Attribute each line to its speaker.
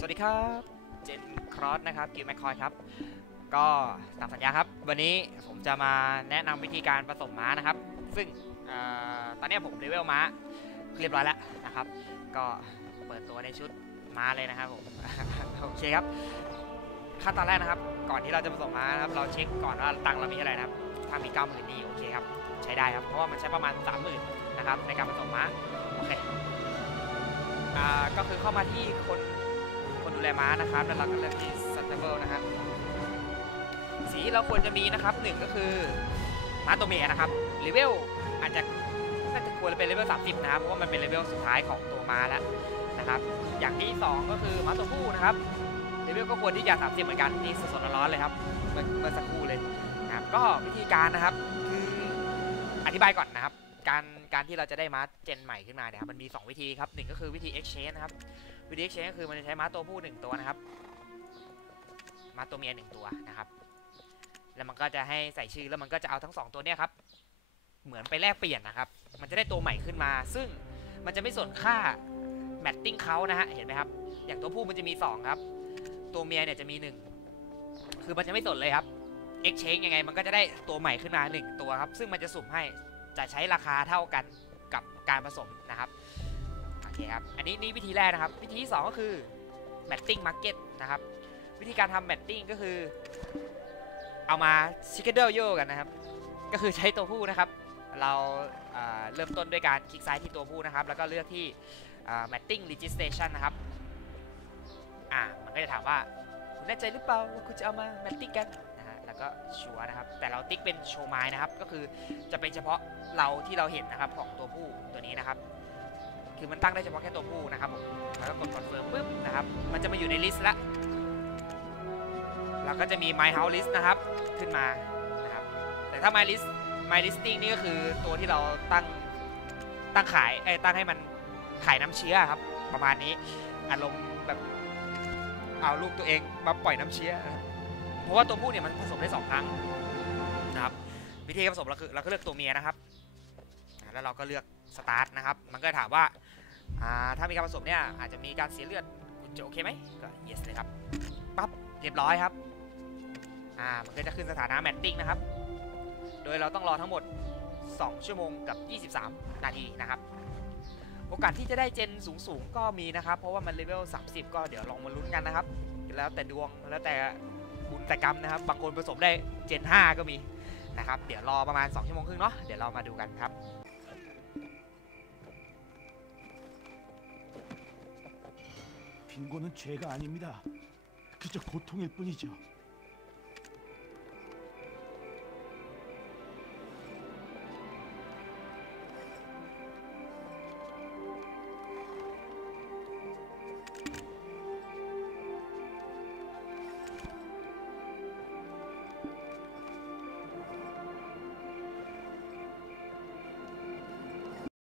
Speaker 1: สวัสดีครับเจนครอสนะครับกิวแมคคอยครับ ก็ตามสัญญาครับ วันนี้ผมจะมาแนะนำวิธีการผสมม้านะครับ ซึ่งออตอนนี้ผมเลเวลม้าเรียบร้อยแล้วนะครับ ก็เปิดตัวในชุดม้าเลยนะครับผมโอเคครับขั้นตอนแรกนะครับ ก่อนที่เราจะผสมม้านะครับ เราเช็คก่อนว่าตังเรามีเท่าไรนะครับถ้ามี9 0,000นี่โอเคครับใช้ได้ครับ เพราะว่ามันใช้ประมาณ30,000นะครับในการผสมม้าโอเคอก็คือเข้ามาที่คน คนดูแลม้านะครับแล้วเราก็เลือกที่ Sustainable นะครับสีเราควรจะมีนะครับหนึ่งก็คือม้าตัวเมียนะครับเลเวลอาจจะน่าจะควรจะเป็นเลเวล30นะครับเพราะว่ามันเป็นเลเวลสุดท้ายของตัวม้าแล้วนะครับอย่างที่2ก็คือม้าตัวผู้นะครับเลเวลก็ควรที่จะ30เหมือนกันนี่สดๆร้อนๆเลยครับเมื่อเมื่อสักครู่เลยนะครับก็วิธีการนะครับคืออธิบายก่อนนะครับ การการที่เราจะได้ม้าเจนใหม่ขึ้นมาเนี่ยครับมันมี 2 วิธีครับหนึ่งก็คือวิธี exchange นะครับ วิธี exchange ก็คือมันจะใช้ม้าตัวผู้ 1 ตัวนะครับม้าตัวเมีย 1 ตัวนะครับ แล้วมันก็จะให้ใส่ชื่อแล้วมันก็จะเอาทั้ง 2 ตัวเนี้ยครับ เหมือนไปแลกเปลี่ยนนะครับ มันจะได้ตัวใหม่ขึ้นมา ซึ่งมันจะไม่ส่วนค่าแมตติ้งเขานะฮะเห็นไหมครับ อย่างตัวผู้มันจะมี 2 ครับ ตัวเมียเนี่ยจะมี 1 คือมันจะไม่สนเลยครับ exchange ยังไงมันก็จะได้ตัวใหม่ขึ้นมา 1 ตัวครับ ซึ่งมันจะสุ่มให้ จะใช้ราคาเท่ากันกับการผสมนะครับโอเคครับอันนี้นี่วิธีแรกนะครับ วิธีที่ 2 ก็คือ matching market นะครับ วิธีการทำ matching ก็คือ เอามาชิคเก d เดิลโยกันนะครับ ก็คือใช้ตัวผู้นะครับ เราเเริ่มต้นด้วยการคลิกซ้ายที่ตัวผู้นะครับ แล้วก็เลือกที่ matching registration นะครับอ่ามันก็จะถามว่าคุณแน่ใจหรือเปล่าว่าคุณจะเอามา matching กัน ก็ชัวนะครับ แต่เราติ๊กเป็นโชว์ไม้นะครับ ก็คือจะเป็นเฉพาะเราที่เราเห็นนะครับของตัวผู้ตัวนี้นะครับ คือมันตั้งได้เฉพาะแค่ตัวผู้นะครับผมแล้วก็กด confirm ปุ๊บนะครับ มันจะมาอยู่ในลิสต์ละเราก็จะมี my house list นะครับขึ้นมานะครับ แต่ถ้า my list my listing นี่ก็คือตัวที่เราตั้งตั้งขายเอ้ตั้งให้มันขายน้ำเชื้อครับ ประมาณนี้อารมณ์แบบเอาลูกตัวเองมาปล่อยน้ำเชื้อนะครับ เพราะว่าตัวผู้เนี่ยมันผสมได้สองครั้งนะครับวิธีการผสมเราคือเราก็เลือกตัวเมียนะครับ แล้วเราก็เลือกสตาร์ทนะครับ มันก็ถามว่าอ่าถ้ามีการผสมเนี่ยอาจจะมีการเสียเลือดคุณจะโอเคไหมก็ yes เลยครับปั๊บเรียบร้อยครับอ่ามันก็จะขึ้นสถานะแมตติ้งนะครับ โดยเราต้องรอทั้งหมด 2 ชั่วโมงกับ 23 นาทีนะครับ โอกาสที่จะได้เจนสูงๆก็มีนะครับ เพราะว่ามันเลเวล 30 ก็เดี๋ยวลองมาลุ้นกันนะครับ แล้วแต่ดวงแล้วแต่ บุญแต่กรรมนะครับ บางคนผสมได้เจน 5 ก็มีนะครับ เดี๋ยวรอประมาณ 2 ชั่วโมงครึ่งเนาะเดี๋ยวเรามาดูกันครับ
Speaker 2: 빈곤은 죄가 아닙니다. 그저 고통일 뿐이죠.